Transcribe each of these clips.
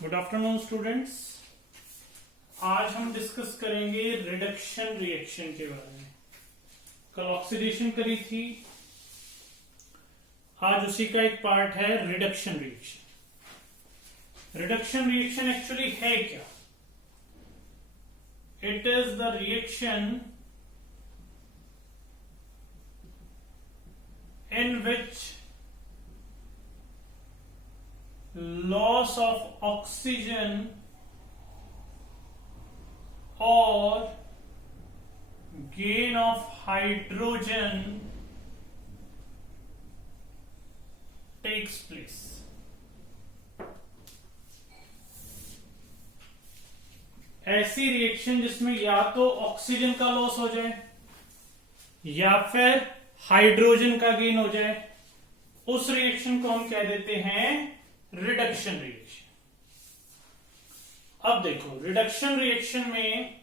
Good afternoon students. आज हम discuss करेंगे रिडक्शन रिएक्शन के बारे में। कल ऑक्सीडेशन करी थी, आज उसी का एक पार्ट है reduction reaction. Reduction reaction actually है क्या? It is the reaction in which loss of oxygen or gain of hydrogen takes place. ऐसी रिएक्शन जिसमें या तो ऑक्सीजन का लॉस हो जाए या फिर हाइड्रोजन का गेन हो जाए, उस रिएक्शन को हम कह देते हैं रिडक्शन रिएक्शन। अब देखो, रिडक्शन रिएक्शन में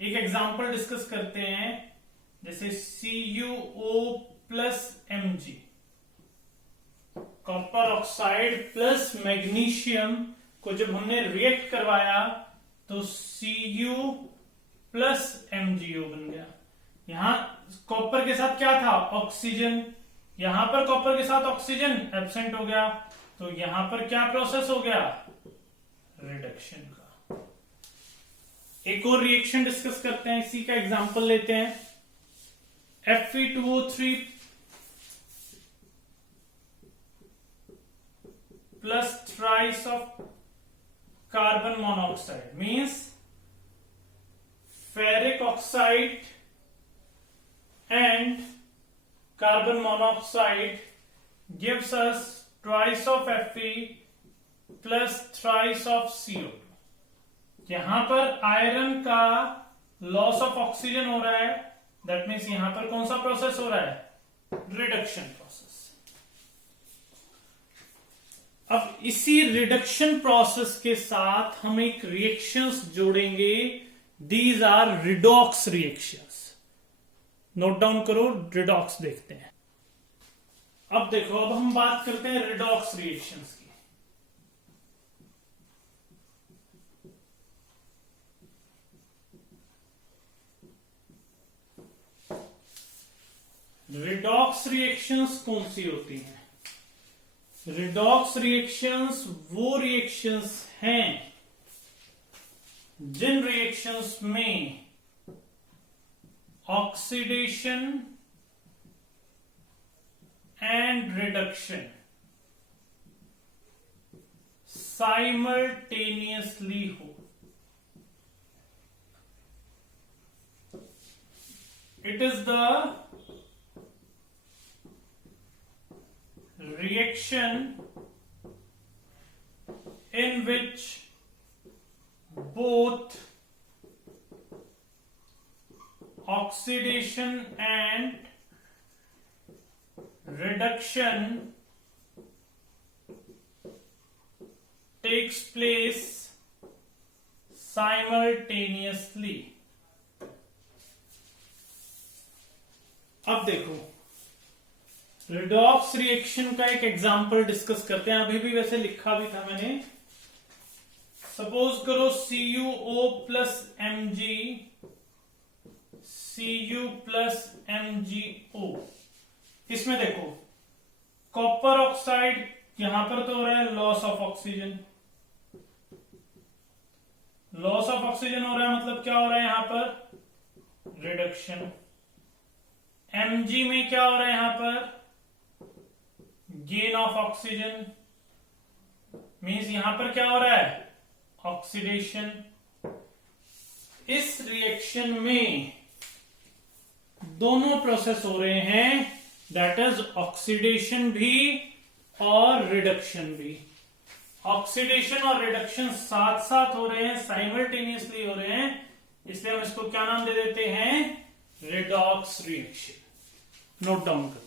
एक एग्जांपल डिस्कस करते हैं, जैसे CuO plus Mg, copper oxide plus magnesium को जब हमने रिएक्ट करवाया तो Cu प्लस MgO बन गया। यहां कॉपर के साथ क्या था? ऑक्सीजन। यहां पर कॉपर के साथ ऑक्सीजन एब्सेंट हो गया, तो यहां पर क्या प्रोसेस हो गया? रिडक्शन का। एक और रिएक्शन डिस्कस करते हैं, इसी का एग्जांपल लेते हैं। Fe2O3 plus thrice of carbon monoxide means ferric oxide and carbon monoxide gives us twice of Fe plus thrice of CO2। यहां पर आयरन का लॉस ऑफ ऑक्सीजन हो रहा है, दैट मीन्स यहां पर कौन सा प्रोसेस हो रहा है? Reduction process. अब इसी रिडक्शन प्रोसेस के साथ हम एक रिएक्शंस जोड़ेंगे, these are redox reactions. Note down करो, रिडॉक्स देखते हैं। अब देखो, अब हम बात करते हैं रिडॉक्स रिएक्शंस की। रिडॉक्स रिएक्शंस कौन सी होती हैं? रिडॉक्स रिएक्शंस वो रिएक्शंस हैं जिन रिएक्शंस में ऑक्सीडेशन एंड रिडक्शन साइमल्टेनियसली हो। It is the reaction in which both oxidation and reduction takes place simultaneously। अब देखो, रिडॉक्स रिएक्शन का एक एग्जांपल डिस्कस करते हैं। अभी भी वैसे लिखा भी था मैंने। सपोज करो CuO plus Mg Cu plus MgO। इसमें देखो, कॉपर ऑक्साइड यहां पर तो हो रहा है loss of oxygen. Loss of oxygen हो रहा है मतलब क्या हो रहा है यहां पर? रिडक्शन। Mg में क्या हो रहा है यहां पर? Gain of oxygen. मीन्स यहां पर क्या हो रहा है? ऑक्सीडेशन। इस रिएक्शन में दोनों प्रोसेस हो रहे हैं, दैट इज ऑक्सीडेशन भी और रिडक्शन भी। ऑक्सीडेशन और रिडक्शन साथ साथ हो रहे हैं, साइमल्टेनियसली हो रहे हैं, इसलिए हम इसको क्या नाम दे देते हैं? Redox reaction. नोट डाउन करो।